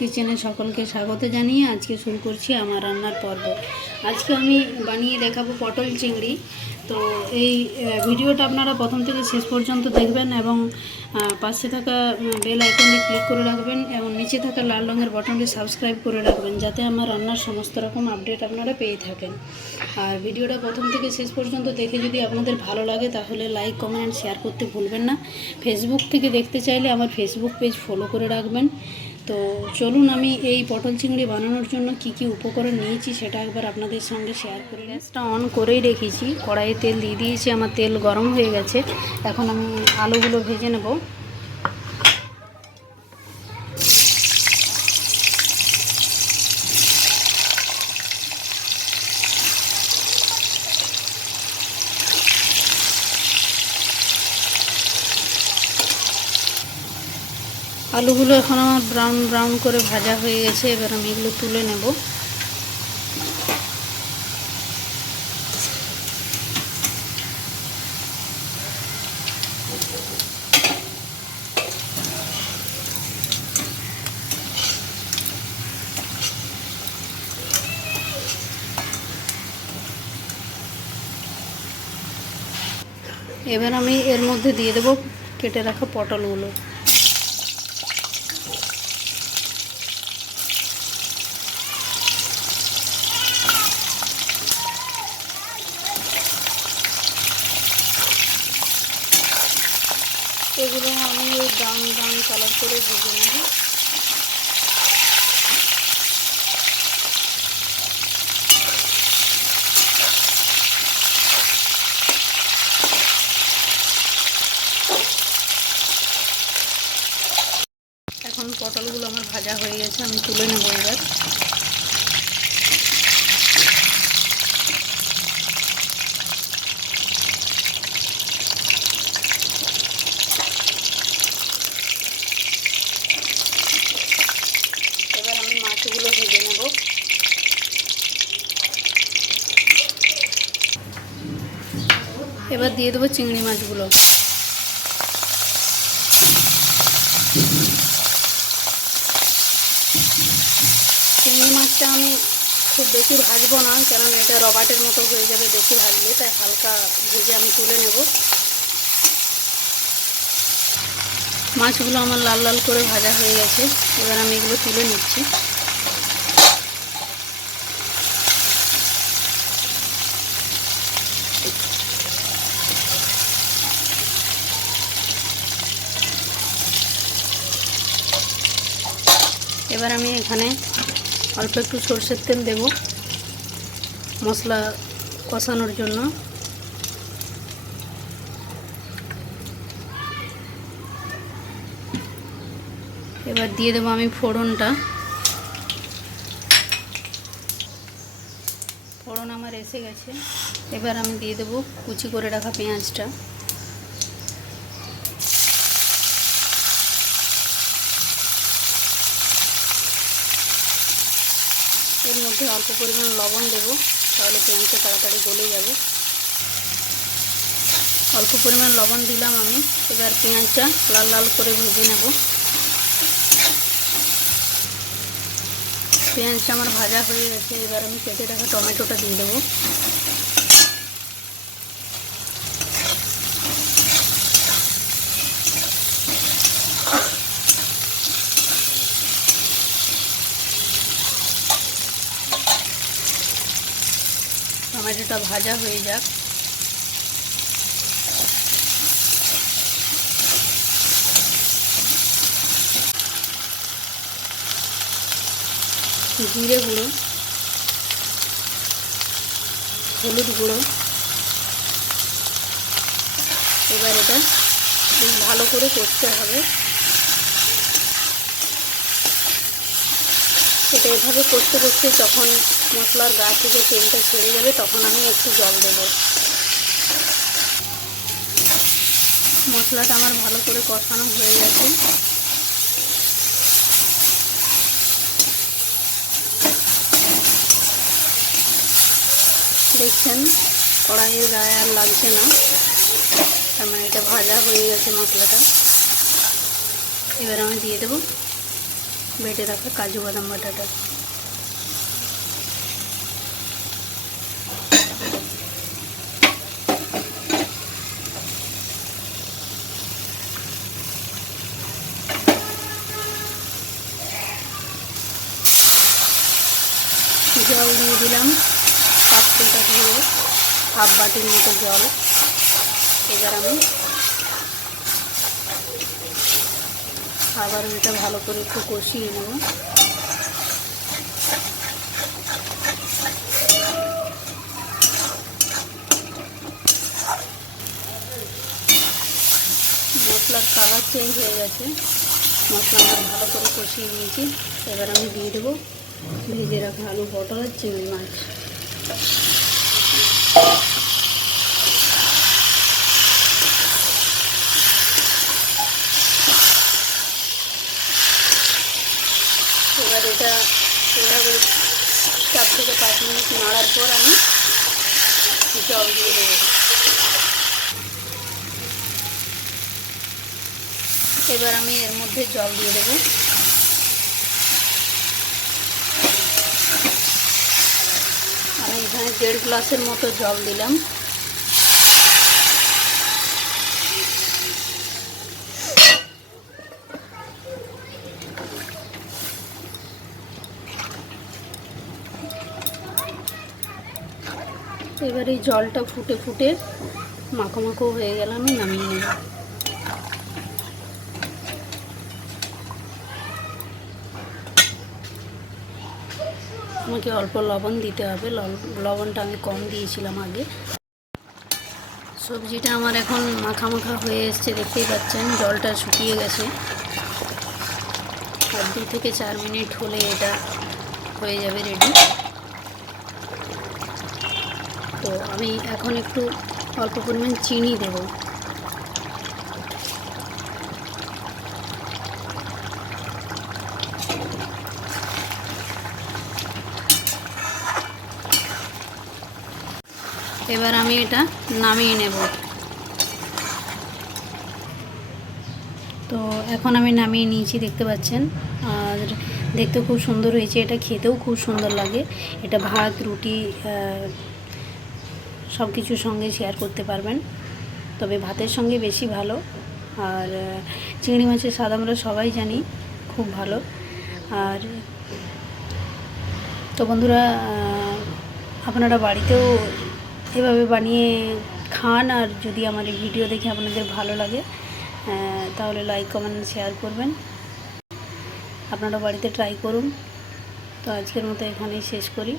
কিচেনে সকলকে স্বাগত জানিয়ে আজকে শুরু করছি আমার রান্নার পর্ব। আজকে আমি বানিয়ে দেখাবো পটল চিংড়ি। তো এই ভিডিওটা আপনারা প্রথম থেকে শেষ পর্যন্ত দেখবেন এবং পাশে থাকা বেল আইকনে ক্লিক করে রাখবেন এবং নিচে থাকা লাল রঙের বাটনটি সাবস্ক্রাইব করে রাখবেন, যাতে আমার রান্নার সমস্ত রকম আপডেট আপনারা পেয়ে থাকেন। আর ভিডিওটা প্রথম থেকে শেষ পর্যন্ত দেখে যদি আপনাদের ভালো লাগে তাহলে লাইক, কমেন্ট, শেয়ার করতে ভুলবেন না। ফেসবুক থেকে দেখতে চাইলে আমার ফেসবুক পেজ ফলো করে রাখবেন। তো চলুন আমি এই পটল চিংড়ি বানানোর জন্য কি কি উপকরণ নিয়েছি সেটা একবার আপনাদের সঙ্গে শেয়ার করি। গ্যাসটা অন করেই রেখেছি, কড়াইয়ে তেল দিয়ে দিয়েছি, আমার তেল গরম হয়ে গেছে। এখন আমি আলুগুলো ভেজে নেব। আলুগুলো এখন আমার ব্রাউন ব্রাউন করে ভাজা হয়ে গেছে। এবার আমি এগুলো তুলে নেব। এবার আমি এর মধ্যে দিয়ে দেব কেটে রাখা পটলগুলো। এগুলো আমি ব্রাউন ব্রাউন কালার করে ভেজে নেব। এখন পটলগুলো আমার ভাজা হয়ে গেছে, আমি তুলে নেব। এবার আমি মাছগুলো ভেজে নেব। এবার দিয়ে দেবো চিংড়ি মাছগুলো। চিংড়ি মাছটা আমি খুব বেশি ভাজবো না, কারণ এটা রবাটের মতো হয়ে যাবে বেশি ভাজলে, তাই হালকা ভেজে আমি তুলে নেব। মাছগুলো আমার লাল লাল করে ভাজা হয়ে গেছে, এবার আমি এগুলো তুলে নিচ্ছি। এবার আমি এখানে অল্প একটু সরষের তেল দেব মশলা কষানোর জন্য। এবার দিয়ে দেবো আমি ফোড়নটা। ফোড়ন আমার এসে গেছে। এবার আমি দিয়ে দেবো কুচি করে রাখা পেঁয়াজটা। এর মধ্যে অল্প পরিমাণ লবণ দেব, তাহলে পেঁয়াজটা তাড়াতাড়ি গলে যাবে। অল্প পরিমাণ লবণ দিলাম আমি। এবার পেঁয়াজটা লাল লাল করে ভেজে নেব। পেঁয়াজটা আমার ভাজা হয়ে গেছে। এবার আমি কেটে রাখা টমেটোটা দিয়ে দেবো। টমেটোটা ভাজা হয়ে যাক। জিরে গুঁড়ো, হলুদ গুঁড়ো। এবার এটা বেশ ভালো করে করতে হবে। এটা এভাবে করতে করতে যখন মশলার গা থেকে তেলটা ছেড়ে যাবে তখন আমি একটু জল দেব। মশলাটা আমার ভালো করে কষানো হয়ে গেছে। দেখছেন কড়াইয়ের গায়ে আর লাগছে না, তার মানে এটা ভাজা হয়ে গেছে মশলাটা। এবার আমি দিয়ে দেবো বেটে রাখা কাজু বাদাম বাটাটা। জল দিয়ে দিলাম পাত্রটা ধুয়ে হাফ বাটির মতো জল। এবার আমি আবার এটা ভালো করে একটু কষিয়ে নেব। মশলার কালার চেঞ্জ হয়ে গেছে, মশলা আমার ভালো করে কষিয়ে নিয়েছি। এবার আমি দিয়ে দেবো ভেজে রাখা আলু, পটল আর চিংড়ি মাছ। এবার এটা এভাবে 4 থেকে 5 মিনিট নাড়ার পর আমি জল দিয়ে দেবো। এবার আমি এর মধ্যে জল দিয়ে দেবো। আমি এখানে 1.5 গ্লাসের মতো জল দিলাম। এবার এই জলটা ফুটে ফুটে মাখো মাখো হয়ে গেলে আমি নামিয়ে নেব। আমাকে অল্প লবণ দিতে হবে, লবণটা আমি কম দিয়েছিলাম আগে। সবজিটা আমার এখন মাখা মাখা হয়ে এসছে, দেখতেই পাচ্ছেন জলটা শুকিয়ে গেছে। আর 2 থেকে 4 মিনিট হলে এটা হয়ে যাবে রেডি। তো আমি এখন একটু অল্প পরিমাণ চিনি দেব। এবার আমি এটা নামিয়ে নেব। তো এখন আমি নামিয়ে নিয়েছি, দেখতে পাচ্ছেন। আর দেখতে খুব সুন্দর হয়েছে, এটা খেতেও খুব সুন্দর লাগে। এটা ভাত, রুটি সব কিছুর সঙ্গে শেয়ার করতে পারবেন, তবে ভাতের সঙ্গে বেশি ভালো। আর চিংড়ি মাছের স্বাদ আমরা সবাই জানি খুব ভালো। আর তো বন্ধুরা, আপনারা বাড়িতেও এভাবে বানিয়ে খান। আর যদি আমার এই ভিডিও দেখে আপনাদের ভালো লাগে তাহলে লাইক, কমেন্ট, শেয়ার করবেন। আপনারা বাড়িতে ট্রাই করুন। তো আজকের মতো এখানেই শেষ করি।